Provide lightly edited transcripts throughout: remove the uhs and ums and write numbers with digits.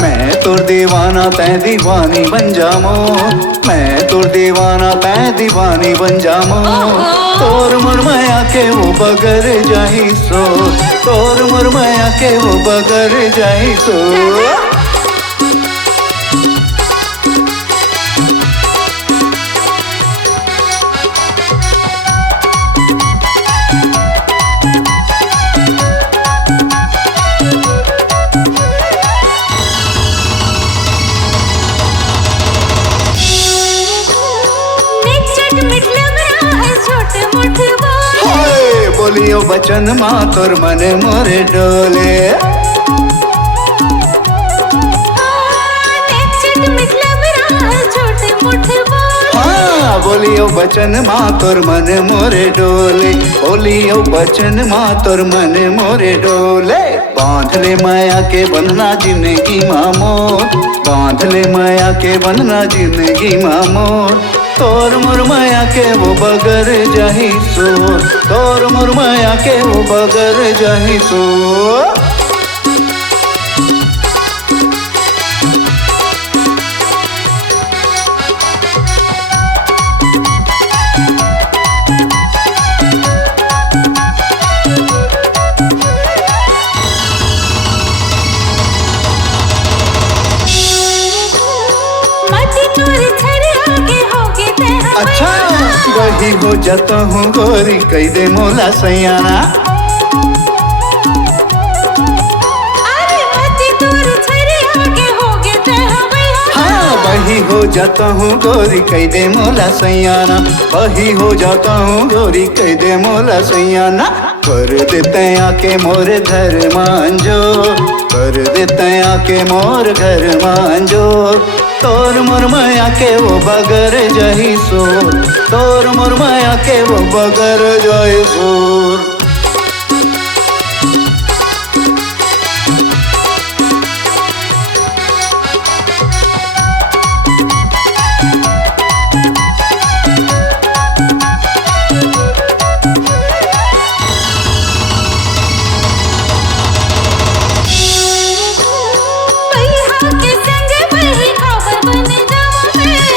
मैं तुर दीवाना तै दीवानी बन जामो, मैं तुर दीवाना तै दीवानी बन जामो। तोर मुरमया के वो बगर जाही सो, तोर मुरमया के वो बगर जाही सो। बोलियो बचन माँ तोर मन मोरे डोले, हाँ बोलियो बचन माँ तोर मन मोरे डोले, बोलियो बचन माँ तोर मन मोरे डोले। बांध ले माया के बंधना जिंदगी मामो, बांध ले माया के बंधना जिंदगी मामो। तोर मुरमया के वो बगर जाही सो, तोर मुरमया के वो बगर जाही सो। अच्छा वही हो जाता हूँ गोरी कई दे मोला सयाना, हाँ वही हो जाता हूँ गोरी कई दे मोला सयाना, वही हो जाता हूँ गोरी कई दे मोला सयाना। कर देते आके मोर घर मांझो, कर देते आके मोर घर मांझो। तोर मुरमया के वो बगर जाही सो, तोर मुरमया के वो बगर जाही सो।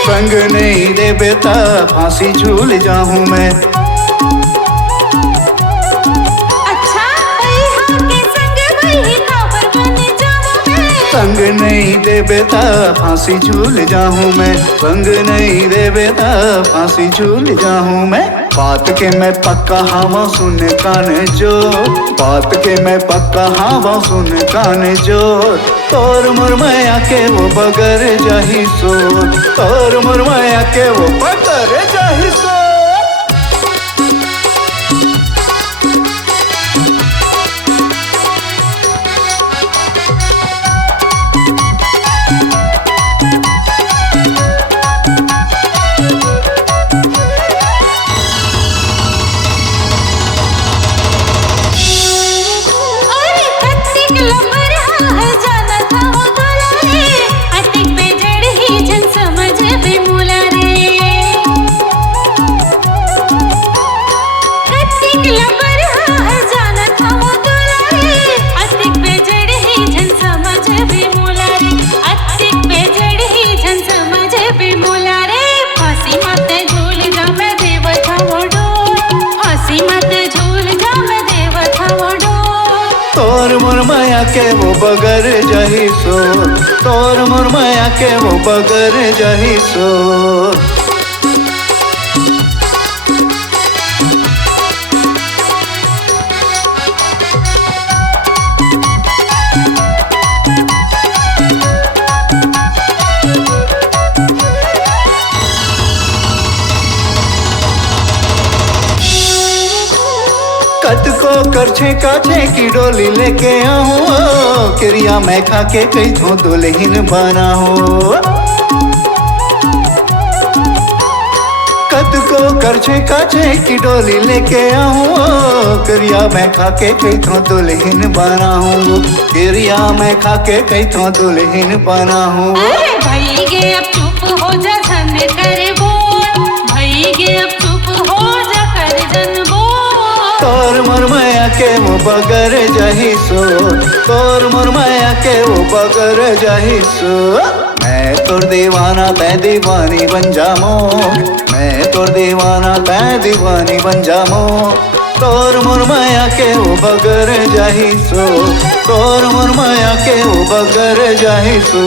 संग नहीं दे बेटा फांसी झूल जाऊं मैं, अच्छा के संग वही खबर बन जाऊं मैं। संग नहीं दे बेटा फांसी झूल जाऊं मैं, संग नहीं दे बेटा फांसी झूल जाऊं मैं। बात के मैं पक्का हवा सुन कान जो, बात के मैं पक्का हवा सुन कान जो। तोर मुरमया के वो बगर जाही सो, तोर मुरमया के वो बगर जाही सो। तोर मुरमया के वो बगर जाही सो, तोर मुरमया के वो बगर जाही सो। कद को करछे काछे की डोली लेके आऊं, क्रिया मैं खा के कई थो दुल्हन बना हो। कद को करछे काछे की डोली लेके आऊं करिया मैं खाके कई तो दुल्हन बना हूँ करिया मैं खाके कई तो दुल्हन बना हूँ अरे भाई गे अब चुप हो जा धन कर बोल भाई गे अब चुप हो जा कर जन बोल तोर मोर माया के वो बगर जाही सो तोर मोर माया के वो बगर जाही सो मैं तोर दीवाना तै दीवानी बन जामो मैं तोर दीवाना तै दीवानी बन जामो तोर मोर माया के वो बगर जाही सो तोर मोर माया के वो बगर जाही सो